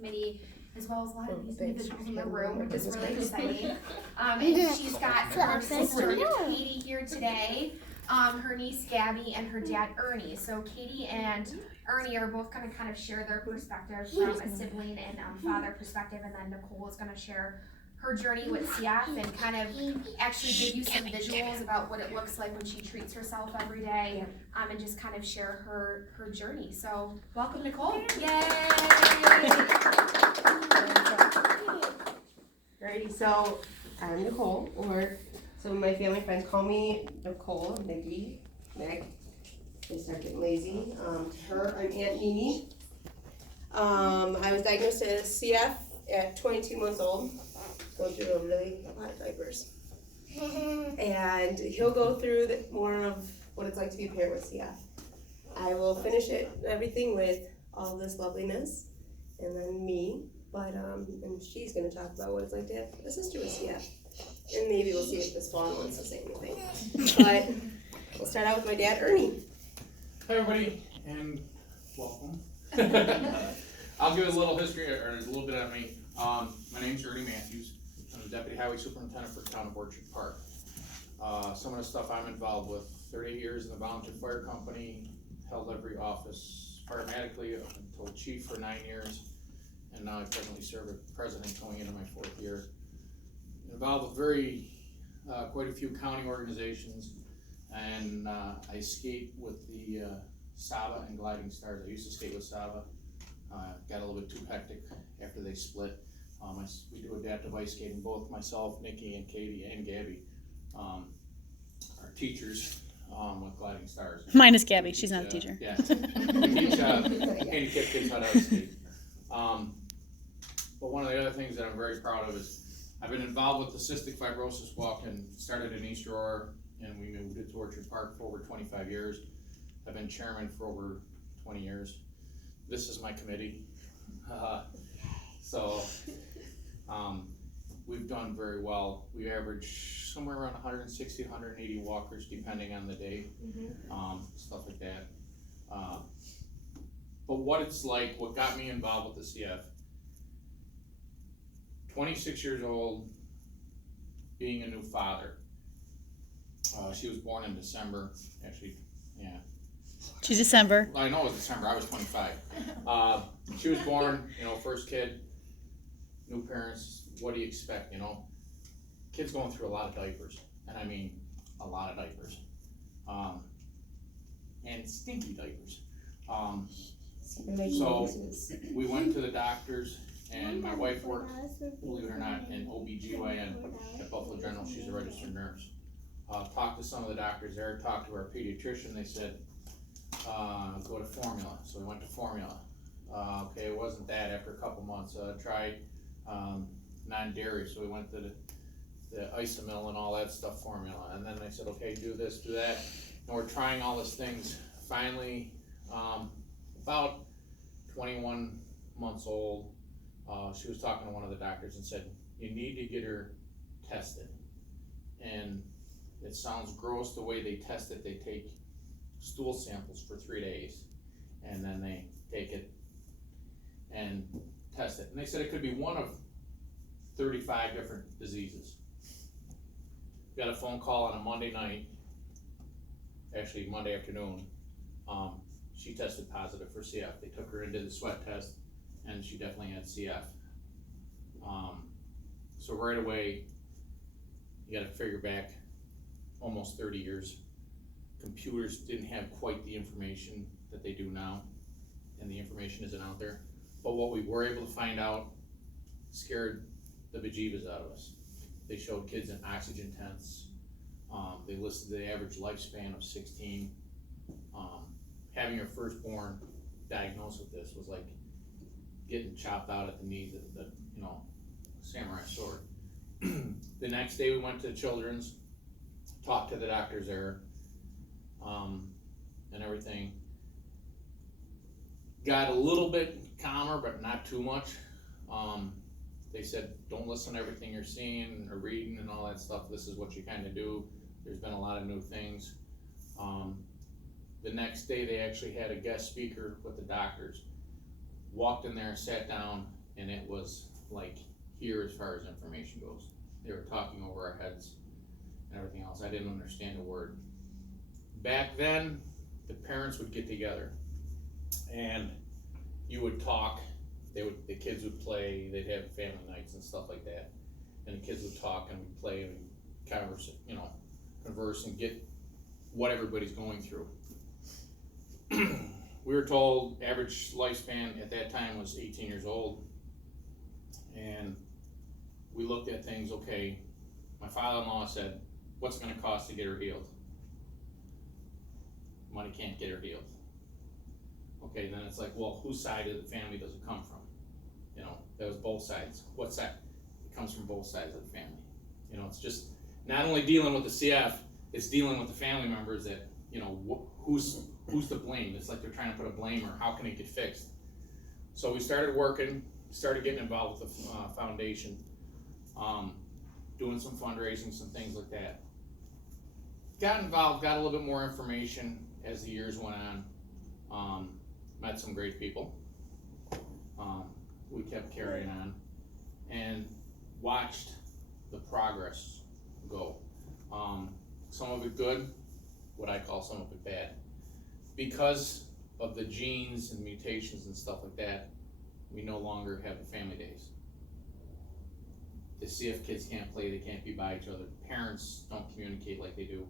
committee, as well as a lot of these individuals in the room, which is really exciting. And she's got her sister Katie here today, her niece Gabby, and her dad Ernie. So Katie and Ernie are both going to kind of share their perspective from a sibling and father perspective, and then Nicole is going to share her journey with CF and kind of actually give you some visuals about what it looks like when she treats herself every day, and just kind of share her journey. So welcome, Nicole. Yay! Alrighty, so I'm Nicole, or some of my family friends call me Nicole, Nikki, Nick. They start getting lazy. Her, I'm Aunt Mimi. I was diagnosed as CF at 22 months old. Going through a lot of diapers. And he'll go through more of what it's like to be a parent with CF. I will finish everything with all this loveliness, and then me. But and she's gonna talk about what it's like to have a sister with CF. And maybe we'll see if this fawn wants to say anything. But we'll start out with my dad, Ernie. Hi everybody, and welcome. I'll give a little history, or a little bit on me. My name's Ernie Matthews. I'm the Deputy Highway Superintendent for the Town of Orchard Park. Some of the stuff I'm involved with: 30 years in the Volunteer Fire Company, held every office paramedically until Chief for 9 years, and now I presently serve as President going into my 4th year. Involved with quite a few county organizations, and I skate with the Saba and Gliding Stars. I used to skate with Saba. Got a little bit too hectic after they split. We do adaptive ice skating. Both myself, Nikki, and Katie, and Gabby are teachers with Gliding Stars. Minus Gabby, she's not a teacher. Yeah, we teach handicapped kids how to ice skate. But one of the other things that I'm very proud of is I've been involved with the Cystic Fibrosis Walk, and started in East Aurora, and we moved it to Orchard Park for over 25 years. I've been chairman for over 20 years. This is my committee. We've done very well. We average somewhere around 160, 180 walkers, depending on the day, stuff like that. But what it's like, what got me involved with the CF, 26 years old, being a new father. She was born in December, actually, yeah. She's December. I know it was December, I was 25. She was born, first kid, new parents, what do you expect, Kids going through a lot of diapers, and I mean a lot of diapers. And stinky diapers. So we went to the doctors, and my wife worked, believe it or not, in OBGYN at Buffalo General. She's a registered nurse. Talked to some of the doctors there, talked to our pediatrician. They said, go to formula. So we went to formula. Okay, it wasn't that. After a couple months, tried non-dairy. So we went to the isomil and all that stuff formula. And then they said, okay, do this, do that. And we're trying all these things. Finally, about 21 months old, she was talking to one of the doctors and said, you need to get her tested. And it sounds gross the way they test it. They take stool samples for 3 days, and then they take it and test it. And they said it could be one of 35 different diseases. Got a phone call on a Monday night, actually Monday afternoon. She tested positive for CF. They took her into the sweat test, and she definitely had CF. So right away, you gotta figure back almost 30 years. Computers didn't have quite the information that they do now, and the information isn't out there. But what we were able to find out scared the bejeebus out of us. They showed kids in oxygen tents. They listed the average lifespan of 16. Having your firstborn diagnosed with this was like getting chopped out at the knees of the samurai sword. The next day we went to Children's, talked to the doctors there, and everything. Got a little bit calmer, but not too much. They said, don't listen to everything you're seeing or reading and all that stuff. This is what you kind of do. There's been a lot of new things. The next day they actually had a guest speaker with the doctors. Walked in there, sat down, and it was like here as far as information goes. They were talking over our heads and everything else. I didn't understand a word. Back then, the parents would get together and you would talk. The kids would play, they'd have family nights and stuff like that. And the kids would talk and we'd play and converse and get what everybody's going through. We were told average lifespan at that time was 18 years old. And we looked at things, okay, my father-in-law said, what's it gonna cost to get her healed? Money can't get her healed. Okay, then it's like, well, whose side of the family does it come from? That was both sides. What's that? It comes from both sides of the family. It's just not only dealing with the CF, it's dealing with the family members that, who's to blame? It's like they're trying to put a blame or how can it get fixed? So we started working, started getting involved with the foundation, doing some fundraising, some things like that. Got involved, got a little bit more information as the years went on. Met some great people. We kept carrying on and watched the progress go. Some of it good, what I call some of it bad. Because of the genes and mutations and stuff like that, we no longer have the family days. The CF kids can't play, they can't be by each other. Parents don't communicate like they do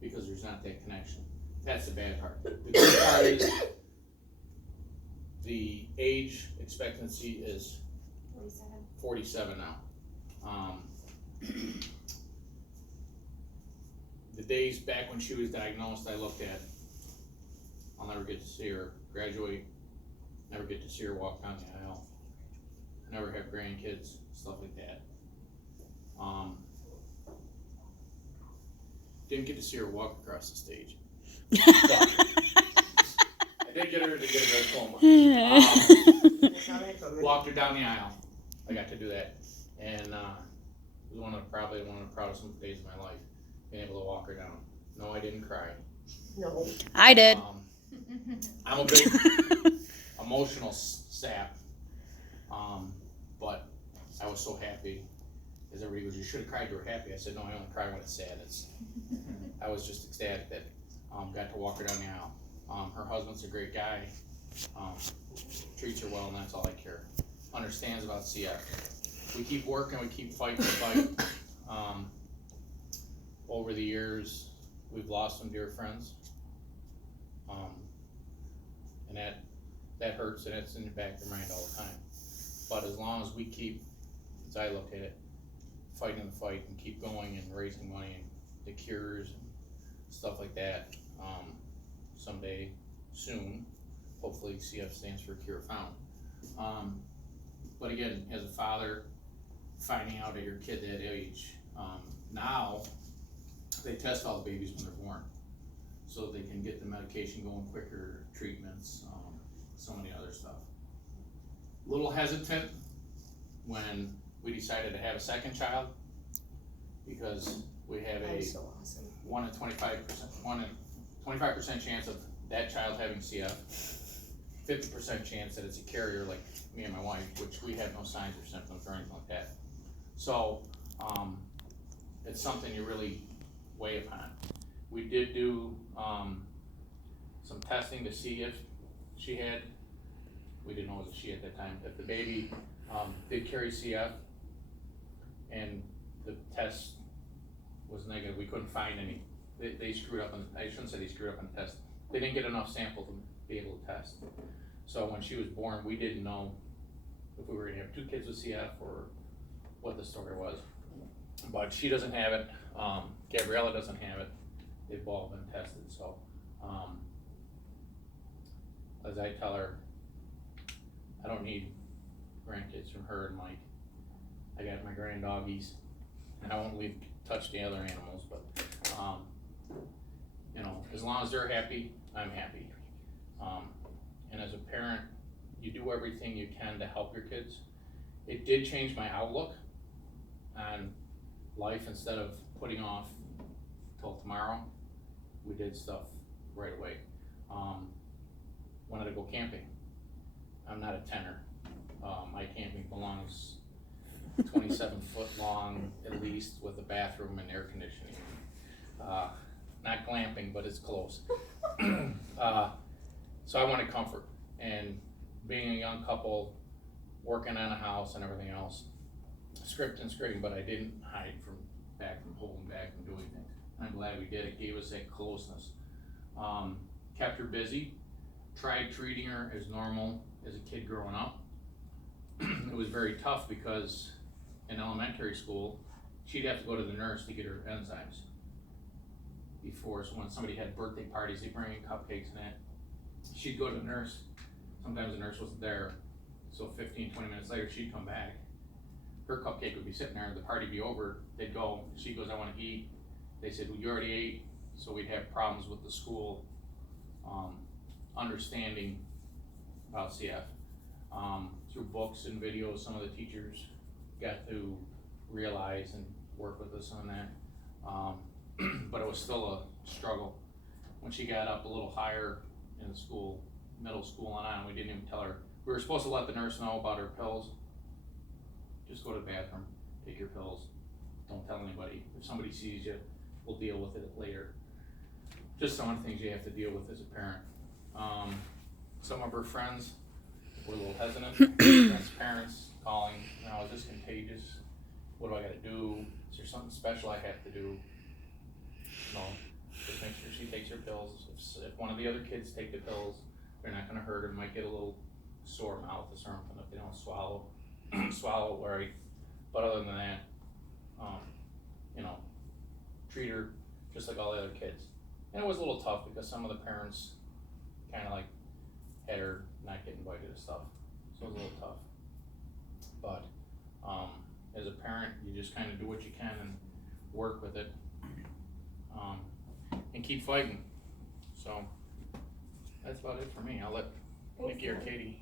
because there's not that connection. That's the bad part. The good part is the age expectancy is 47 now. The days back when she was diagnosed, I looked at, I'll never get to see her graduate, never get to see her walk down the aisle, never have grandkids, stuff like that. Didn't get to see her walk across the stage. I did get her to get her diploma. Walked her down the aisle. I got to do that, and it was probably one of the proudest days of my life, being able to walk her down. No, I didn't cry. No. I did. I'm a big emotional sap, but I was so happy. As everybody goes, you should have cried, you were happy. I said, no, I only cry when it's sad. I was just ecstatic that got to walk her down the aisle. Her husband's a great guy, treats her well, and that's all I care. Understands about CF. We keep working, we keep fighting the fight. Over the years, we've lost some dear friends, and that hurts, and it's in the back of your mind all the time. But as long as we keep, as I look at it, fighting the fight and keep going and raising money and the cures and stuff like that, someday soon, hopefully CF stands for Cure Found. But again, as a father, finding out at your kid that age, now they test all the babies when they're born so they can get the medication going quicker, treatments, so many other stuff. A little hesitant when we decided to have a second child because we have a 1 in 25% chance of that child having CF, 50% chance that it's a carrier like me and my wife, which we have no signs or symptoms or anything like that. So it's something you really weigh upon. We did do some testing to see if she had, we didn't know it was a she at that time, if the baby did carry CF and the test was negative. We couldn't find any. They screwed up on, I shouldn't say they screwed up on the test. They didn't get enough sample to be able to test. So when she was born, we didn't know if we were gonna have 2 kids with CF or what the story was. But she doesn't have it, Gabriella doesn't have it. They've all been tested, so as I tell her, I don't need grandkids from her and Mike. I got my grand doggies, and I won't touch the other animals, but as long as they're happy, I'm happy. And as a parent, you do everything you can to help your kids. It did change my outlook on life. Instead of putting off till tomorrow, we did stuff right away. Wanted to go camping. I'm not a tenor. My camping belongs 27 foot long at least, with a bathroom and air conditioning. Not glamping, but it's close. So I wanted comfort, and being a young couple, working on a house and everything else, scripting, but I didn't hide from holding back from doing things. And I'm glad we did. It gave us that closeness. Kept her busy, tried treating her as normal as a kid growing up. It was very tough because in elementary school, she'd have to go to the nurse to get her enzymes before. So when somebody had birthday parties, they bring in cupcakes and that. She'd go to the nurse. Sometimes the nurse wasn't there. So 15, 20 minutes later, she'd come back. Her cupcake would be sitting there, the party would be over. They'd go, she goes, I want to eat. They said, well, you already ate. So we'd have problems with the school understanding about CF. Through books and videos, some of the teachers got to realize and work with us on that. But it was still a struggle. When she got up a little higher in the school, middle school and on, we didn't even tell her. We were supposed to let the nurse know about her pills. Just go to the bathroom, take your pills, don't tell anybody. If somebody sees you, we'll deal with it later. Just some of the things you have to deal with as a parent. Some of her friends were a little hesitant. Friends' parents calling, now is this contagious? What do I gotta do? Is there something special I have to do? No, just make sure she takes her pills. If one of the other kids take the pills, they're not gonna hurt her. Might get a little sore mouth or something if they don't swallow it right. But other than that, treat her just like all the other kids. And it was a little tough because some of the parents kind of like had her not get invited to stuff, so it was a little tough. But as a parent, you just kind of do what you can and work with it, and keep fighting. So that's about it for me. I'll let Nikki or Katie